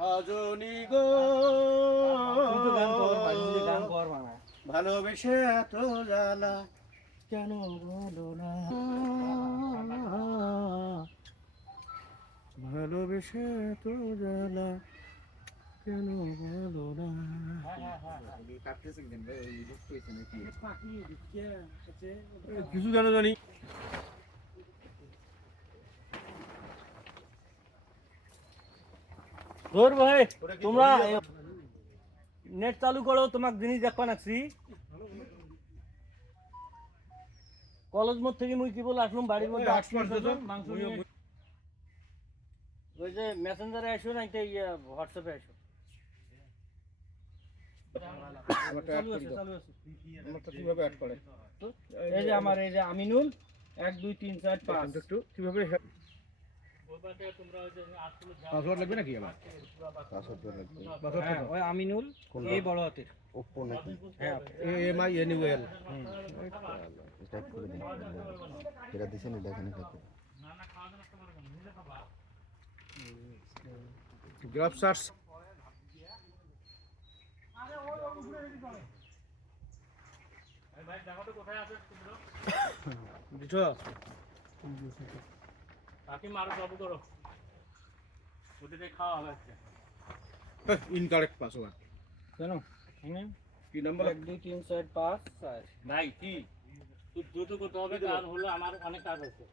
সজনী গো ভালোবেসে এত জ্বালা কেন বলো না, ভালোবেসে এত জ্বালা কেন বলো না। কিছু জানো জানি ধর ভাই তোমরা নেট চালু করো, তোমাক জিনিস দেখবা নাকছি। কলেজ মোড় থেকে মুই কি বলে আসলাম বাড়ির মধ্যে মাংস নিয়ে। ওই যে মেসেঞ্জারে আসো না, হোয়াটসঅ্যাপে আসো। কিভাবে অ্যাড করে? এই যে আমার এই যে আমিনুল 1 2 3 4 5 একটু কিভাবে পাসওয়ার্ড লাগবে নাকি? আবার পাসওয়ার্ড লাগবে। হ্যাঁ ওই আমিনুল এই বড় হাতের ওপো নাকি? হ্যাঁ AMINUL টাইপ করে দিন। যেটা দিছেন দেখেন খাতে গ্রাফ সার্চ ইনকারেক্ট পাসওয়ার্ড কেন কি নাম্বার? 1 2 3 4 5 ভাই কি তুই দ্রুত করতে হবে, কারণ হলো আমার অনেক কাজ আছে।